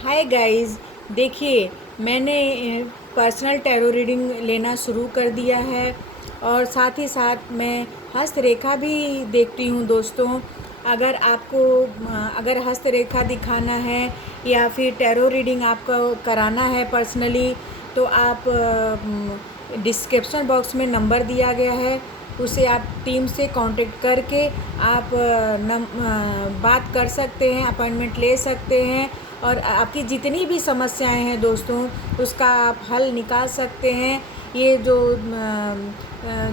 Hi guys, देखिए मैंने personal tarot reading लेना शुरू कर दिया है और साथ ही साथ मैं हस्तरेखा भी देखती हूँ दोस्तों। अगर आपको अगर हस्तरेखा दिखाना है या फिर टैरो रीडिंग आपको कराना है पर्सनली, तो आप डिस्क्रिप्शन बॉक्स में नंबर दिया गया है, उसे आप टीम से कांटेक्ट करके आप बात कर सकते हैं, अपॉइंटमेंट ले सकते हैं और आपकी जितनी भी समस्याएं हैं दोस्तों, उसका आप हल निकाल सकते हैं। ये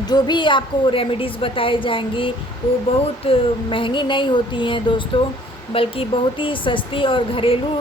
जो भी आपको रेमेडीज़ बताई जाएंगी वो बहुत महंगी नहीं होती हैं दोस्तों, बल्कि बहुत ही सस्ती और घरेलू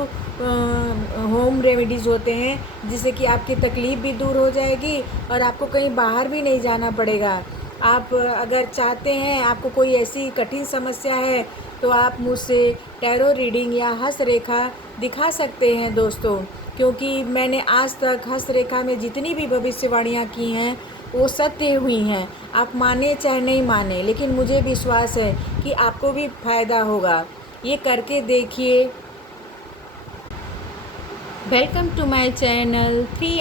होम रेमेडीज़ होते हैं, जिससे कि आपकी तकलीफ़ भी दूर हो जाएगी और आपको कहीं बाहर भी नहीं जाना पड़ेगा। आप अगर चाहते हैं, आपको कोई ऐसी कठिन समस्या है, तो आप मुझसे टैरो रीडिंग या हस्तरेखा दिखा सकते हैं दोस्तों, क्योंकि मैंने आज तक हस्तरेखा में जितनी भी भविष्यवाणियाँ की हैं वो सत्य हुई हैं। आप माने चाहे नहीं माने, लेकिन मुझे विश्वास है कि आपको भी फ़ायदा होगा। ये करके देखिए। Welcome to my channel three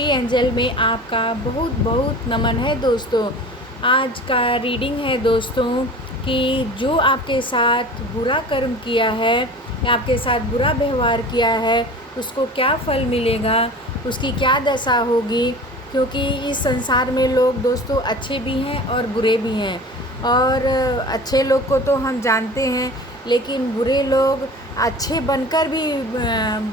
angel में आपका बहुत बहुत नमन है दोस्तों। आज का रीडिंग है दोस्तों कि जो आपके साथ बुरा कर्म किया है या आपके साथ बुरा व्यवहार किया है, उसको क्या फल मिलेगा, उसकी क्या दशा होगी। क्योंकि इस संसार में लोग दोस्तों अच्छे भी हैं और बुरे भी हैं, और अच्छे लोग को तो हम जानते हैं, लेकिन बुरे लोग अच्छे बनकर भी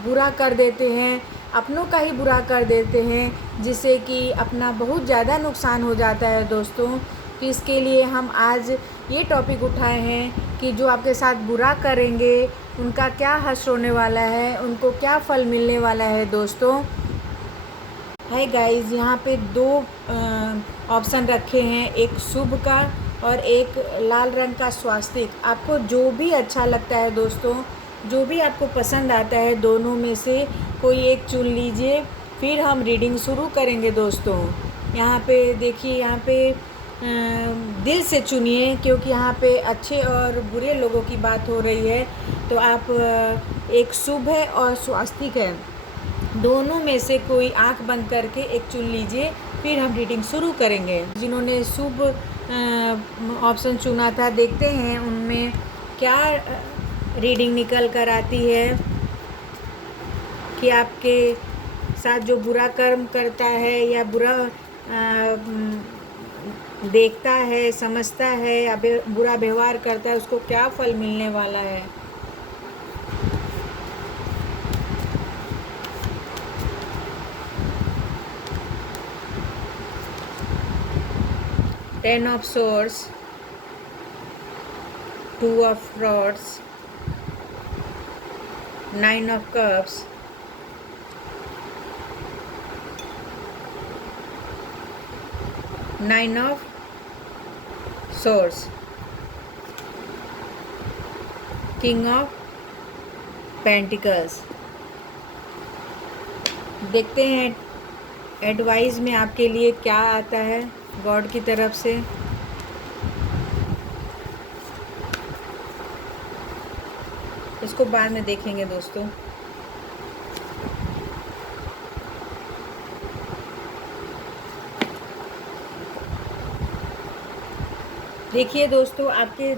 बुरा कर देते हैं, अपनों का ही बुरा कर देते हैं, जिससे कि अपना बहुत ज़्यादा नुकसान हो जाता है दोस्तों। कि इसके लिए हम आज ये टॉपिक उठाए हैं कि जो आपके साथ बुरा करेंगे उनका क्या हश्र होने वाला है, उनको क्या फल मिलने वाला है दोस्तों। हाय गाइस, यहाँ पे दो ऑप्शन रखे हैं, एक शुभ का और एक लाल रंग का स्वास्तिक। आपको जो भी अच्छा लगता है दोस्तों, जो भी आपको पसंद आता है, दोनों में से कोई एक चुन लीजिए, फिर हम रीडिंग शुरू करेंगे दोस्तों। यहाँ पे देखिए, यहाँ पे दिल से चुनिए, क्योंकि यहाँ पे अच्छे और बुरे लोगों की बात हो रही है। तो आप एक शुभ है और स्वास्तिक है, दोनों में से कोई आंख बंद करके एक चुन लीजिए, फिर हम रीडिंग शुरू करेंगे। जिन्होंने शुभ ऑप्शन चुना था, देखते हैं उनमें क्या रीडिंग निकल कर आती है कि आपके साथ जो बुरा कर्म करता है या बुरा देखता है, समझता है या बुरा व्यवहार करता है, उसको क्या फल मिलने वाला है। Ten of source, two of rods, nine of cups, nine of source, king of pentacles. देखते हैं एडवाइस में आपके लिए क्या आता है गॉड की तरफ से। इसको बाद में देखेंगे दोस्तों। देखिए दोस्तों, आपके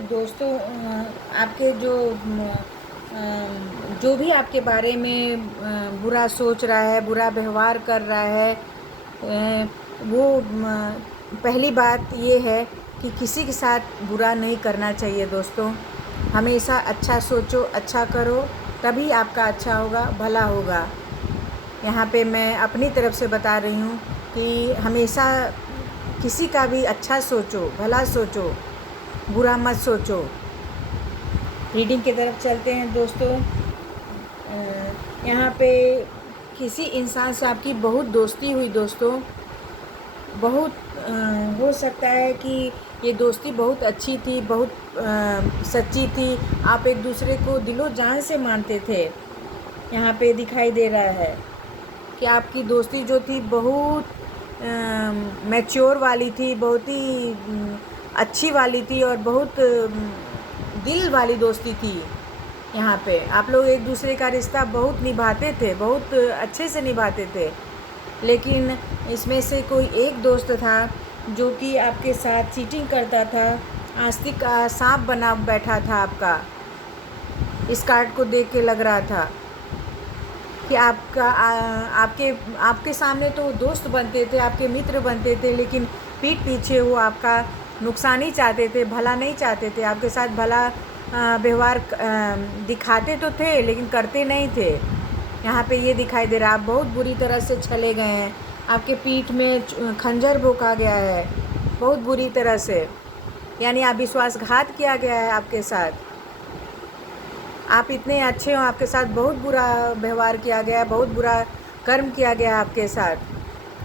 जो भी आपके बारे में बुरा सोच रहा है, बुरा व्यवहार कर रहा है, वो पहली बात ये है कि किसी के साथ बुरा नहीं करना चाहिए दोस्तों। हमेशा अच्छा सोचो, अच्छा करो, तभी आपका अच्छा होगा, भला होगा। यहाँ पे मैं अपनी तरफ से बता रही हूँ कि हमेशा किसी का भी अच्छा सोचो, भला सोचो, बुरा मत सोचो। रीडिंग की तरफ चलते हैं दोस्तों। यहाँ पे किसी इंसान से आपकी बहुत दोस्ती हुई दोस्तों, बहुत हो सकता है कि ये दोस्ती बहुत अच्छी थी, बहुत सच्ची थी, आप एक दूसरे को दिलो जान से मानते थे। यहाँ पे दिखाई दे रहा है कि आपकी दोस्ती जो थी बहुत मैच्योर वाली थी, बहुत ही अच्छी वाली थी और बहुत दिल वाली दोस्ती थी। यहाँ पे आप लोग एक दूसरे का रिश्ता बहुत निभाते थे, बहुत अच्छे से निभाते थे, लेकिन इसमें से कोई एक दोस्त था जो कि आपके साथ चीटिंग करता था, आस्तिक का सांप बना बैठा था आपका। इस कार्ड को देख के लग रहा था कि आपके सामने तो दोस्त बनते थे, आपके मित्र बनते थे, लेकिन पीठ पीछे वो आपका नुकसान ही चाहते थे, भला नहीं चाहते थे। आपके साथ भला व्यवहार दिखाते तो थे लेकिन करते नहीं थे। यहाँ पे ये दिखाई दे रहा है आप बहुत बुरी तरह से छले गए हैं, आपके पीठ में खंजर भोंका गया है बहुत बुरी तरह से, यानी आप विश्वासघात किया गया है आपके साथ। आप इतने अच्छे हो, आपके साथ बहुत बुरा व्यवहार किया गया है, बहुत बुरा कर्म किया गया है आपके साथ,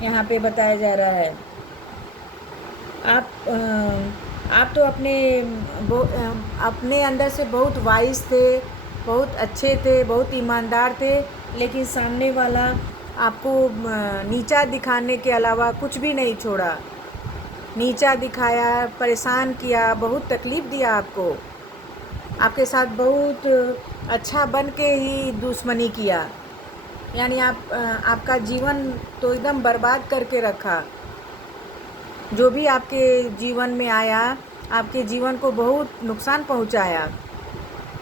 यहाँ पे बताया जा रहा है। आप तो अपने अंदर से बहुत वाइस थे, बहुत अच्छे थे, बहुत ईमानदार थे, लेकिन सामने वाला आपको नीचा दिखाने के अलावा कुछ भी नहीं छोड़ा। नीचा दिखाया, परेशान किया, बहुत तकलीफ़ दिया आपको, आपके साथ बहुत अच्छा बन के ही दुश्मनी किया, यानी आपका जीवन तो एकदम बर्बाद करके रखा। जो भी आपके जीवन में आया, आपके जीवन को बहुत नुकसान पहुंचाया।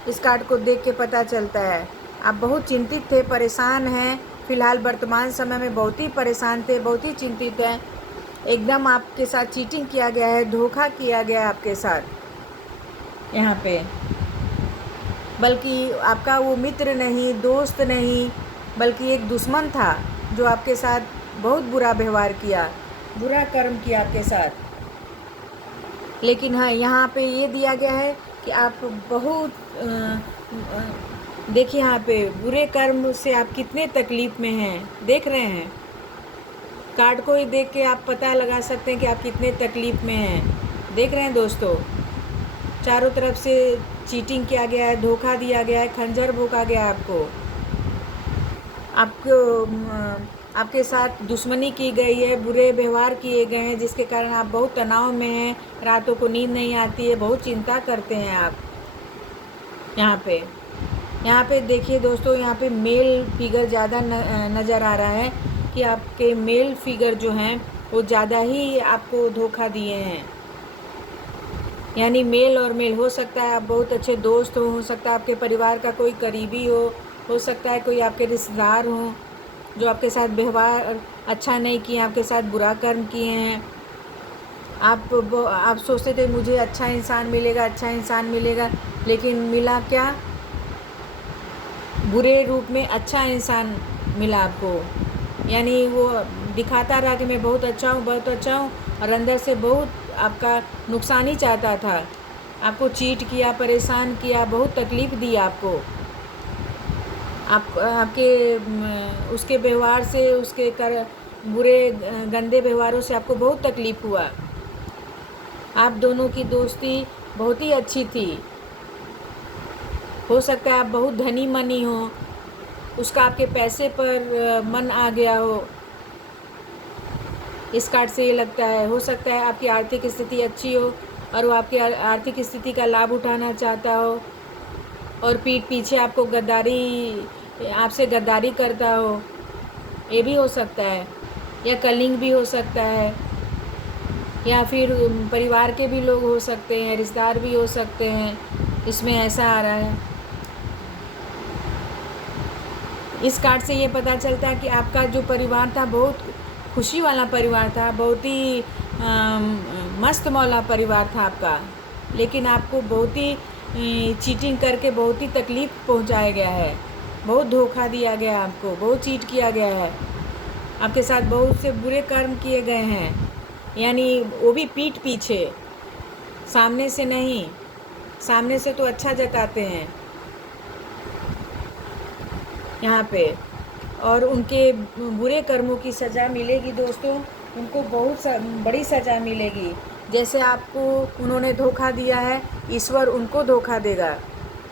इस कार्ड को देख के पता चलता है आप बहुत चिंतित थे, परेशान हैं। फ़िलहाल वर्तमान समय में बहुत ही परेशान थे, बहुत ही चिंतित हैं। एकदम आपके साथ चीटिंग किया गया है, धोखा किया गया है आपके साथ यहाँ पे। बल्कि आपका वो मित्र नहीं, दोस्त नहीं, बल्कि एक दुश्मन था जो आपके साथ बहुत बुरा व्यवहार किया, बुरा कर्म किया आपके साथ। लेकिन हाँ, यहाँ पे ये दिया गया है कि आप बहुत देखिए यहाँ पे बुरे कर्म से आप कितने तकलीफ़ में हैं, देख रहे हैं। कार्ड को ही देख के आप पता लगा सकते हैं कि आप कितने तकलीफ़ में हैं। देख रहे हैं दोस्तों, चारों तरफ से चीटिंग किया गया है, धोखा दिया गया है, खंजर भोंका गया है आपके साथ दुश्मनी की गई है, बुरे व्यवहार किए गए हैं, जिसके कारण आप बहुत तनाव में हैं, रातों को नींद नहीं आती है, बहुत चिंता करते हैं आप। यहाँ पे देखिए दोस्तों, यहाँ पे मेल फिगर ज़्यादा नज़र आ रहा है कि आपके मेल फिगर जो हैं वो ज़्यादा ही आपको धोखा दिए हैं। यानी मेल और मेल, हो सकता है आप बहुत अच्छे दोस्त हो सकता है आपके परिवार का कोई करीबी हो सकता है कोई आपके रिश्तेदार हों जो आपके साथ व्यवहार अच्छा नहीं किए, आपके साथ बुरा कर्म किए हैं। आप सोचते थे मुझे अच्छा इंसान मिलेगा, लेकिन मिला क्या? बुरे रूप में अच्छा इंसान मिला आपको। यानी वो दिखाता रहा कि मैं बहुत अच्छा हूँ, और अंदर से बहुत आपका नुकसान ही चाहता था। आपको चीट किया, परेशान किया, बहुत तकलीफ़ दी आपको। आपके उसके व्यवहार से, उसके बुरे गंदे व्यवहारों से आपको बहुत तकलीफ़ हुआ। आप दोनों की दोस्ती बहुत ही अच्छी थी। हो सकता है आप बहुत धनी मनी हो, उसका आपके पैसे पर मन आ गया हो। इस कार्ड से ये लगता है। हो सकता है आपकी आर्थिक स्थिति अच्छी हो और वो आपकी आर्थिक स्थिति का लाभ उठाना चाहता हो, और पीठ पीछे आपसे गद्दारी करता हो, ये भी हो सकता है। या कलिंग भी हो सकता है, या फिर परिवार के भी लोग हो सकते हैं, रिश्तेदार भी हो सकते हैं। इसमें ऐसा आ रहा है। इस कार्ड से ये पता चलता है कि आपका जो परिवार था बहुत खुशी वाला परिवार था, बहुत ही मस्त मौला परिवार था आपका, लेकिन आपको बहुत ही चीटिंग करके बहुत ही तकलीफ़ पहुंचाया गया है, बहुत धोखा दिया गया, आपको बहुत चीट किया गया है, आपके साथ बहुत से बुरे कर्म किए गए हैं। यानी वो भी पीठ पीछे, सामने से नहीं। सामने से तो अच्छा जताते हैं यहाँ पे, और उनके बुरे कर्मों की सज़ा मिलेगी दोस्तों, उनको बहुत बड़ी सज़ा मिलेगी। जैसे आपको उन्होंने धोखा दिया है, ईश्वर उनको धोखा देगा,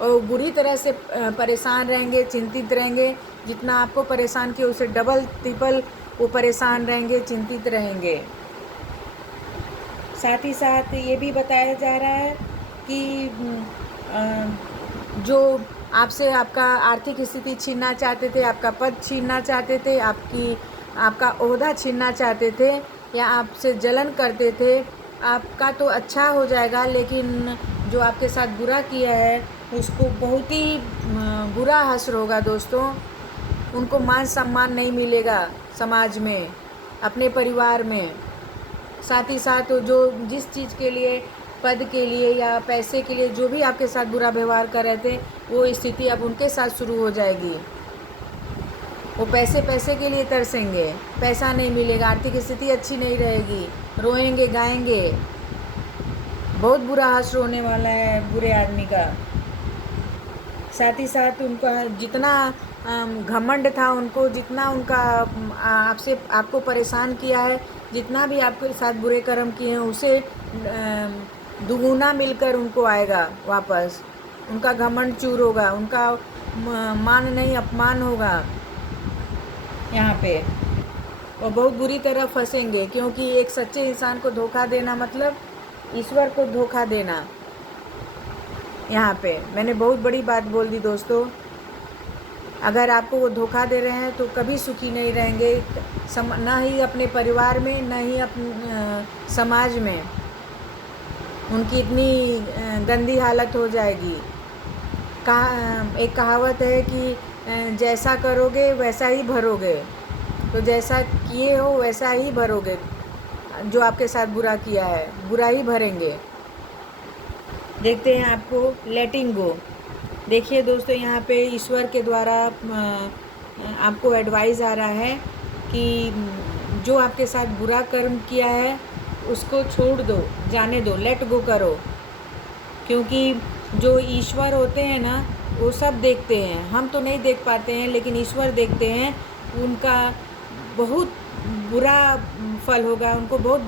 और बुरी तरह से परेशान रहेंगे, चिंतित रहेंगे। जितना आपको परेशान किया उससे डबल ट्रिपल वो परेशान रहेंगे, चिंतित रहेंगे। साथ ही साथ ये भी बताया जा रहा है कि जो आपसे आपका आर्थिक स्थिति छीनना चाहते थे, आपका पद छीनना चाहते थे, आपका ओहदा छीनना चाहते थे, या आपसे जलन करते थे। आपका तो अच्छा हो जाएगा, लेकिन जो आपके साथ बुरा किया है उसको बहुत ही बुरा हश्र होगा दोस्तों। उनको मान सम्मान नहीं मिलेगा समाज में, अपने परिवार में। साथ ही साथ जो जिस चीज़ के लिए, पद के लिए या पैसे के लिए जो भी आपके साथ बुरा व्यवहार कर रहे थे, वो स्थिति अब उनके साथ शुरू हो जाएगी। वो पैसे के लिए तरसेंगे, पैसा नहीं मिलेगा, आर्थिक स्थिति अच्छी नहीं रहेगी, रोएंगे गाएंगे। बहुत बुरा हश्र होने वाला है बुरे आदमी का। साथ ही साथ उनका जितना घमंड था, उनको जितना उनका आपको परेशान किया है, जितना भी आपके साथ बुरे कर्म किए हैं, उसे दुगुना मिलकर उनको आएगा वापस। उनका घमंड चूर होगा, उनका मान नहीं अपमान होगा यहाँ पे। और बहुत बुरी तरह फंसेंगे, क्योंकि एक सच्चे इंसान को धोखा देना मतलब ईश्वर को धोखा देना। यहाँ पे मैंने बहुत बड़ी बात बोल दी दोस्तों। अगर आपको वो धोखा दे रहे हैं तो कभी सुखी नहीं रहेंगे, ना ही अपने परिवार में, ना ही अपने समाज में। उनकी इतनी गंदी हालत हो जाएगी। एक कहावत है कि जैसा करोगे वैसा ही भरोगे। तो जैसा किए हो वैसा ही भरोगे। जो आपके साथ बुरा किया है, बुरा ही भरेंगे। देखते हैं आपको लेटिंग गो। देखिए दोस्तों, यहाँ पे ईश्वर के द्वारा आपको एडवाइस आ रहा है कि जो आपके साथ बुरा कर्म किया है उसको छोड़ दो, जाने दो, लेट गो करो। क्योंकि जो ईश्वर होते हैं ना, वो सब देखते हैं। हम तो नहीं देख पाते हैं, लेकिन ईश्वर देखते हैं। उनका बहुत बुरा फल होगा, उनको बहुत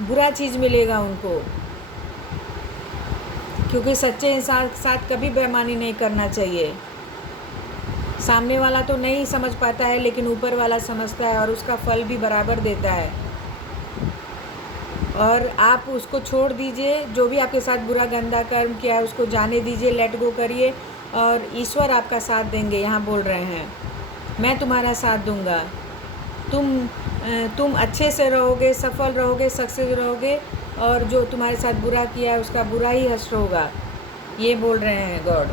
बुरा चीज़ मिलेगा उनको। क्योंकि सच्चे इंसान के साथ कभी बेईमानी नहीं करना चाहिए। सामने वाला तो नहीं समझ पाता है, लेकिन ऊपर वाला समझता है और उसका फल भी बराबर देता है। और आप उसको छोड़ दीजिए, जो भी आपके साथ बुरा गंदा कर्म किया है उसको जाने दीजिए, लेट गो करिए, और ईश्वर आपका साथ देंगे। यहाँ बोल रहे हैं, मैं तुम्हारा साथ दूंगा। तुम अच्छे से रहोगे, सफल रहोगे, सक्सेस रहोगे, और जो तुम्हारे साथ बुरा किया है उसका बुरा ही हश्र होगा। ये बोल रहे हैं गॉड।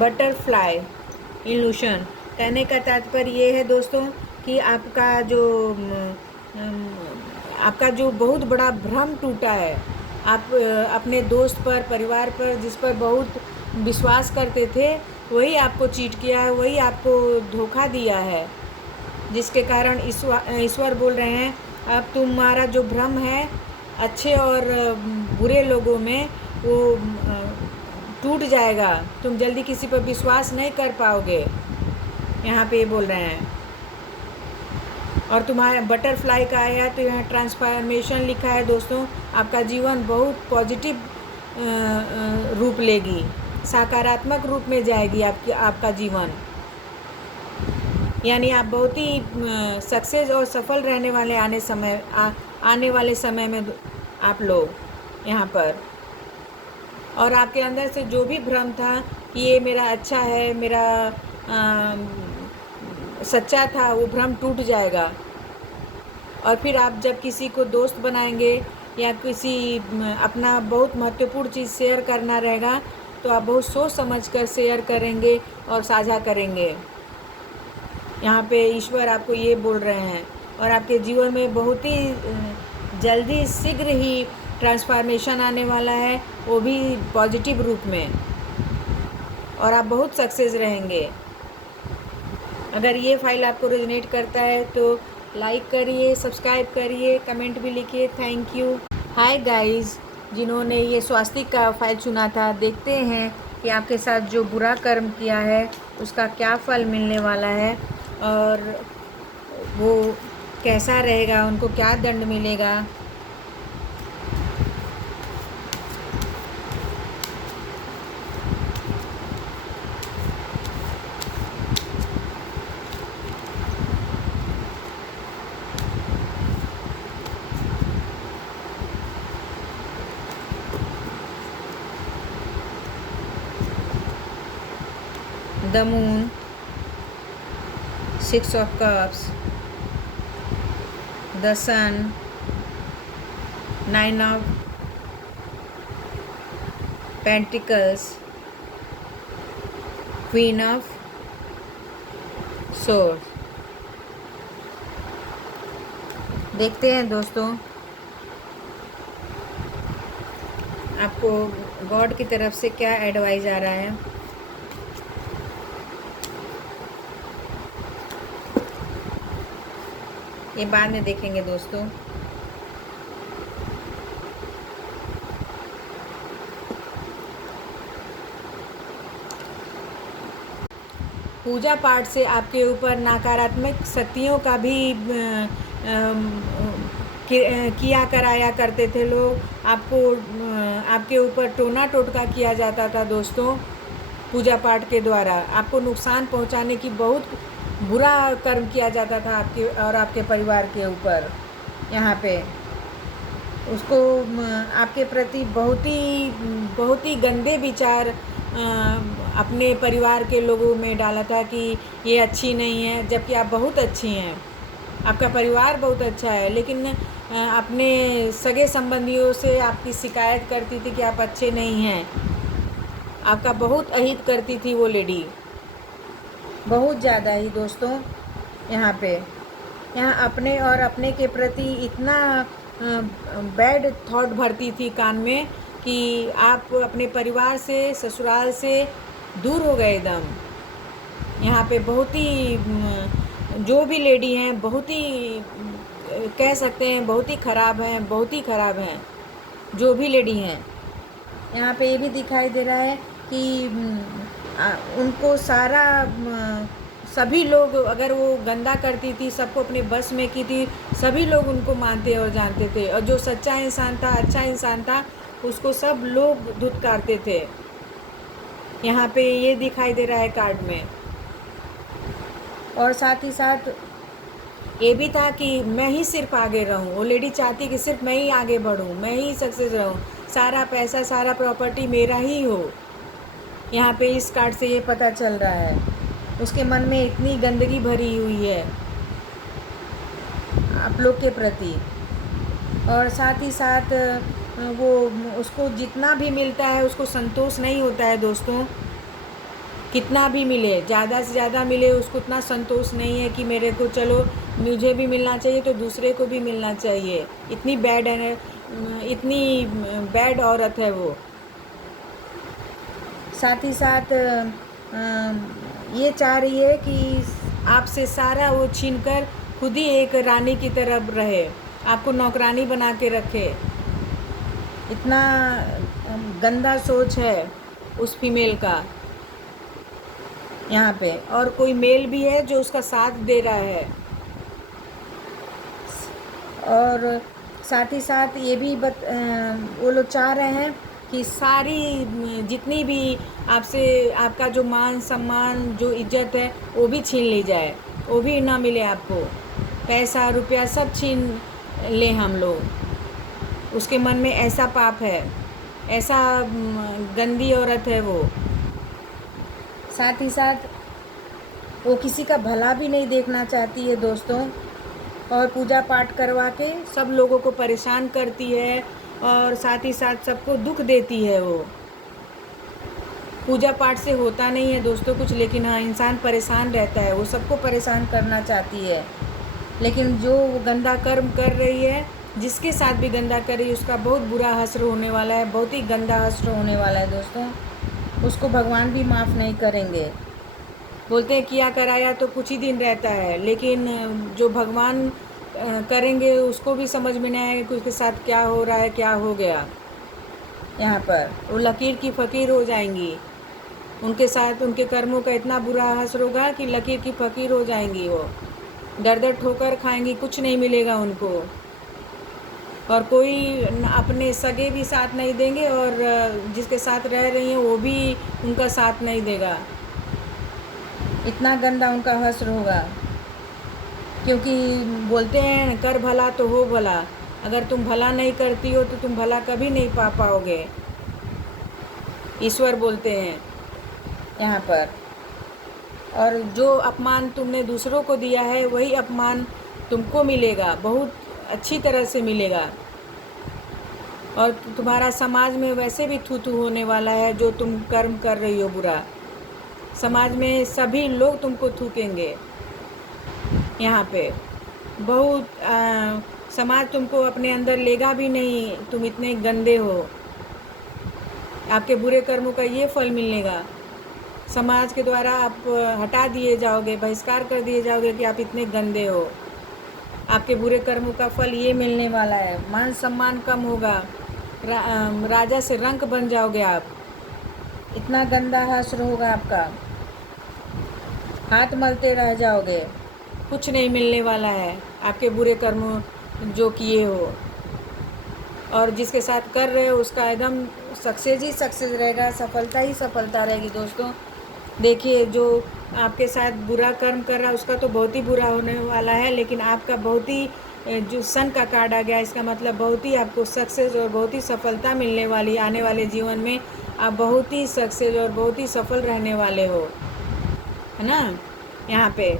बटरफ्लाई इल्यूशन कहने का तात्पर्य ये है दोस्तों कि आपका जो बहुत बड़ा भ्रम टूटा है। आप अपने दोस्त पर, परिवार पर, जिस पर बहुत विश्वास करते थे, वही आपको चीट किया है, वही आपको धोखा दिया है, जिसके कारण ईश्वर बोल रहे हैं अब तुम्हारा जो भ्रम है अच्छे और बुरे लोगों में, वो टूट जाएगा। तुम जल्दी किसी पर विश्वास नहीं कर पाओगे। यहाँ पे ये बोल रहे हैं। और तुम्हारा बटरफ्लाई का आया तो यहाँ ट्रांसफॉर्मेशन लिखा है दोस्तों। आपका जीवन बहुत पॉजिटिव रूप लेगी, सकारात्मक रूप में जाएगी आपका जीवन। यानी आप बहुत ही सक्सेस और सफल रहने वाले आने वाले समय में आप लोग यहाँ पर। और आपके अंदर से जो भी भ्रम था कि ये मेरा अच्छा है, मेरा सच्चा था, वो भ्रम टूट जाएगा। और फिर आप जब किसी को दोस्त बनाएंगे या किसी अपना बहुत महत्वपूर्ण चीज़ शेयर करना रहेगा, तो आप बहुत सोच समझ कर शेयर करेंगे और साझा करेंगे। यहाँ पे ईश्वर आपको ये बोल रहे हैं। और आपके जीवन में बहुत ही जल्दी, शीघ्र ही ट्रांसफॉर्मेशन आने वाला है, वो भी पॉजिटिव रूप में। और आप बहुत सक्सेस रहेंगे। अगर ये फाइल आपको रेजोनेट करता है तो लाइक करिए, सब्सक्राइब करिए, कमेंट भी लिखिए। Thank you. हाय गाइस, जिन्होंने ये स्वास्तिक का फाइल चुना था, देखते हैं कि आपके साथ जो बुरा कर्म किया है उसका क्या फल मिलने वाला है, और वो कैसा रहेगा, उनको क्या दंड मिलेगा। the moon, 6 of cups, the sun, 9 of pentacles, queen of swords। देखते हैं दोस्तों आपको गॉड की तरफ से क्या एडवाइस आ रहा है। ये बाद में देखेंगे दोस्तों। पूजा पाठ से आपके ऊपर नकारात्मक शक्तियों का भी किया कराया करते थे लोग। आपके ऊपर टोना टोटका किया जाता था दोस्तों। पूजा पाठ के द्वारा आपको नुकसान पहुंचाने की बहुत बुरा कर्म किया जाता था आपके और आपके परिवार के ऊपर। यहाँ पे उसको आपके प्रति बहुत ही गंदे विचार अपने परिवार के लोगों में डाला था कि ये अच्छी नहीं है, जबकि आप बहुत अच्छी हैं, आपका परिवार बहुत अच्छा है। लेकिन अपने सगे संबंधियों से आपकी शिकायत करती थी कि आप अच्छे नहीं हैं। आपका बहुत अहित करती थी वो लेडी, बहुत ज़्यादा ही दोस्तों। यहाँ अपने और अपने के प्रति इतना बैड थॉट भरती थी कान में कि आप अपने परिवार से, ससुराल से दूर हो गए एकदम। यहाँ पे बहुत ही जो भी लेडी हैं बहुत ही कह सकते हैं बहुत ही ख़राब हैं, बहुत ही ख़राब हैं जो भी लेडी हैं। यहाँ पे ये भी दिखाई दे रहा है कि उनको सभी लोग, अगर वो गंदा करती थी, सबको अपने बस में की थी, सभी लोग उनको मानते और जानते थे। और जो सच्चा इंसान था, अच्छा इंसान था, उसको सब लोग धुतकारते थे। यहाँ पे ये दिखाई दे रहा है कार्ड में। और साथ ही साथ ये भी था कि मैं ही सिर्फ आगे रहूं। वो लेडी चाहती कि सिर्फ मैं ही आगे बढ़ूं, मैं ही सक्सेस रहूं, सारा पैसा, सारा प्रॉपर्टी मेरा ही हो। यहाँ पे इस कार्ड से ये पता चल रहा है। उसके मन में इतनी गंदगी भरी हुई है आप लोग के प्रति। और साथ ही साथ वो उसको जितना भी मिलता है उसको संतोष नहीं होता है दोस्तों। कितना भी मिले, ज़्यादा से ज़्यादा मिले, उसको उतना संतोष नहीं है कि मेरे को चलो मुझे भी मिलना चाहिए तो दूसरे को भी मिलना चाहिए। इतनी बैड औरत है वो। साथ ही साथ ये चाह रही है कि आपसे सारा वो छीनकर खुद ही एक रानी की तरह रहे, आपको नौकरानी बना के रखे। इतना गंदा सोच है उस फीमेल का यहाँ पे। और कोई मेल भी है जो उसका साथ दे रहा है। और साथ ही साथ ये भी वो लोग चाह रहे हैं कि सारी जितनी भी आपसे आपका जो मान सम्मान, जो इज्जत है, वो भी छीन ली जाए, वो भी ना मिले आपको। पैसा रुपया सब छीन लें हम लोग। उसके मन में ऐसा पाप है, ऐसा गंदी औरत है वो। साथ ही साथ वो किसी का भला भी नहीं देखना चाहती है दोस्तों। और पूजा पाठ करवा के सब लोगों को परेशान करती है और साथ ही साथ सबको दुख देती है वो। पूजा पाठ से होता नहीं है दोस्तों कुछ, लेकिन हाँ इंसान परेशान रहता है, वो सबको परेशान करना चाहती है। लेकिन जो गंदा कर्म कर रही है, जिसके साथ भी गंदा कर रही है, उसका बहुत बुरा हश्र होने वाला है, बहुत ही गंदा हश्र होने वाला है दोस्तों। उसको भगवान भी माफ़ नहीं करेंगे। बोलते हैं किया कराया तो कुछ ही दिन रहता है, लेकिन जो भगवान करेंगे उसको भी समझ में नहीं आएगा कि उसके साथ क्या हो रहा है, क्या हो गया। यहाँ पर वो लकीर की फ़कीर हो जाएंगी। उनके साथ उनके कर्मों का इतना बुरा हश्र होगा कि लकीर की फ़कीर हो जाएंगी। वो दर दर ठोकर खाएंगी, कुछ नहीं मिलेगा उनको। और कोई अपने सगे भी साथ नहीं देंगे और जिसके साथ रह रही हैं वो भी उनका साथ नहीं देगा। इतना गंदा उनका हश्र होगा। क्योंकि बोलते हैं कर भला तो हो भला। अगर तुम भला नहीं करती हो तो तुम भला कभी नहीं पा पाओगे, ईश्वर बोलते हैं यहाँ पर। और जो अपमान तुमने दूसरों को दिया है वही अपमान तुमको मिलेगा, बहुत अच्छी तरह से मिलेगा। और तुम्हारा समाज में वैसे भी थू थू होने वाला है। जो तुम कर्म कर रही हो बुरा, समाज में सभी लोग तुमको थूकेंगे। यहाँ पे बहुत समाज तुमको अपने अंदर लेगा भी नहीं, तुम इतने गंदे हो। आपके बुरे कर्मों का ये फल मिलेगा। समाज के द्वारा आप हटा दिए जाओगे, बहिष्कार कर दिए जाओगे कि आप इतने गंदे हो। आपके बुरे कर्मों का फल ये मिलने वाला है। मान सम्मान कम होगा, राजा से रंक बन जाओगे आप। इतना गंदा हश्र होगा आपका, हाथ मलते रह जाओगे, कुछ नहीं मिलने वाला है आपके बुरे कर्मों जो किए हो। और जिसके साथ कर रहे हो उसका एकदम सक्सेस ही सक्सेस रहेगा, सफलता ही सफलता रहेगी दोस्तों। देखिए, जो आपके साथ बुरा कर्म कर रहा है उसका तो बहुत ही बुरा होने वाला है, लेकिन आपका बहुत ही जो सन का कार्ड आ गया, इसका मतलब बहुत ही आपको सक्सेस और बहुत ही सफलता मिलने वाली। आने वाले जीवन में आप बहुत ही सक्सेस और बहुत ही सफल रहने वाले हो, है ना। यहाँ पे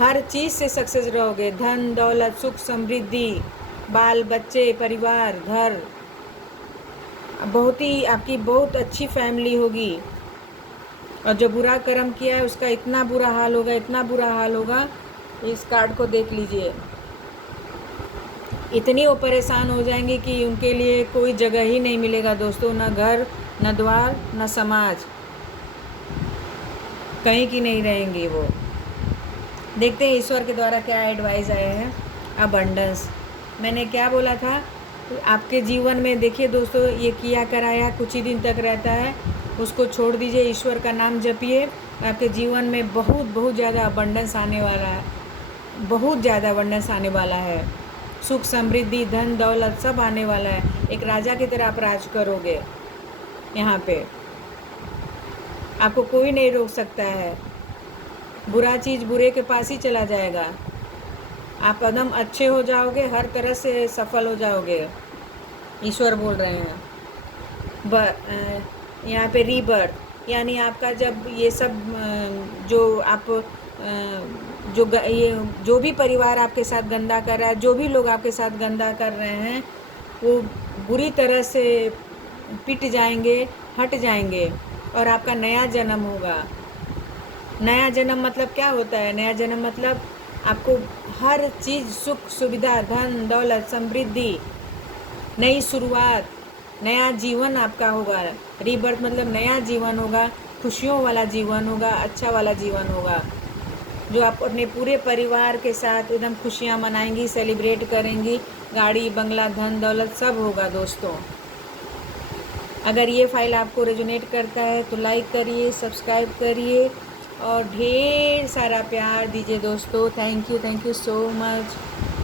हर चीज़ से सक्सेस रहोगे, धन दौलत सुख समृद्धि, बाल बच्चे परिवार घर, बहुत ही आपकी बहुत अच्छी फैमिली होगी। और जो बुरा कर्म किया है उसका इतना बुरा हाल होगा, इतना बुरा हाल होगा। इस कार्ड को देख लीजिए, इतनी वो परेशान हो जाएंगे कि उनके लिए कोई जगह ही नहीं मिलेगा दोस्तों, न घर न द्वार न समाज, कहीं की नहीं रहेंगी वो। देखते हैं ईश्वर के द्वारा क्या एडवाइस आया है। अबंडेंस, मैंने क्या बोला था आपके जीवन में। देखिए दोस्तों, ये किया कराया कुछ ही दिन तक रहता है, उसको छोड़ दीजिए, ईश्वर का नाम जपिए। आपके जीवन में बहुत बहुत ज़्यादा अबंडेंस आने वाला है, बहुत ज़्यादा अबंडेंस आने वाला है। सुख समृद्धि धन दौलत सब आने वाला है। एक राजा की तरह आप राज करोगे। यहाँ पे आपको कोई नहीं रोक सकता है। बुरा चीज़ बुरे के पास ही चला जाएगा। आप एकदम अच्छे हो जाओगे, हर तरह से सफल हो जाओगे, ईश्वर बोल रहे हैं। यहाँ पे रीबर्थ, यानी आपका जब ये सब जो आप ये जो भी परिवार आपके साथ गंदा कर रहा है, जो भी लोग आपके साथ गंदा कर रहे हैं, वो बुरी तरह से पिट जाएंगे, हट जाएंगे और आपका नया जन्म होगा। नया जन्म मतलब क्या होता है? नया जन्म मतलब आपको हर चीज़ सुख सुविधा धन दौलत समृद्धि, नई शुरुआत, नया जीवन आपका होगा। रीबर्थ मतलब नया जीवन होगा, खुशियों वाला जीवन होगा, अच्छा वाला जीवन होगा, जो आप अपने पूरे परिवार के साथ एकदम खुशियाँ मनाएंगी, सेलिब्रेट करेंगी, गाड़ी बंगला धन दौलत सब होगा दोस्तों। अगर ये फाइल आपको रेजोनेट करता है तो लाइक करिए, सब्सक्राइब करिए और ढेर सारा प्यार दीजिए दोस्तों। Thank you so much.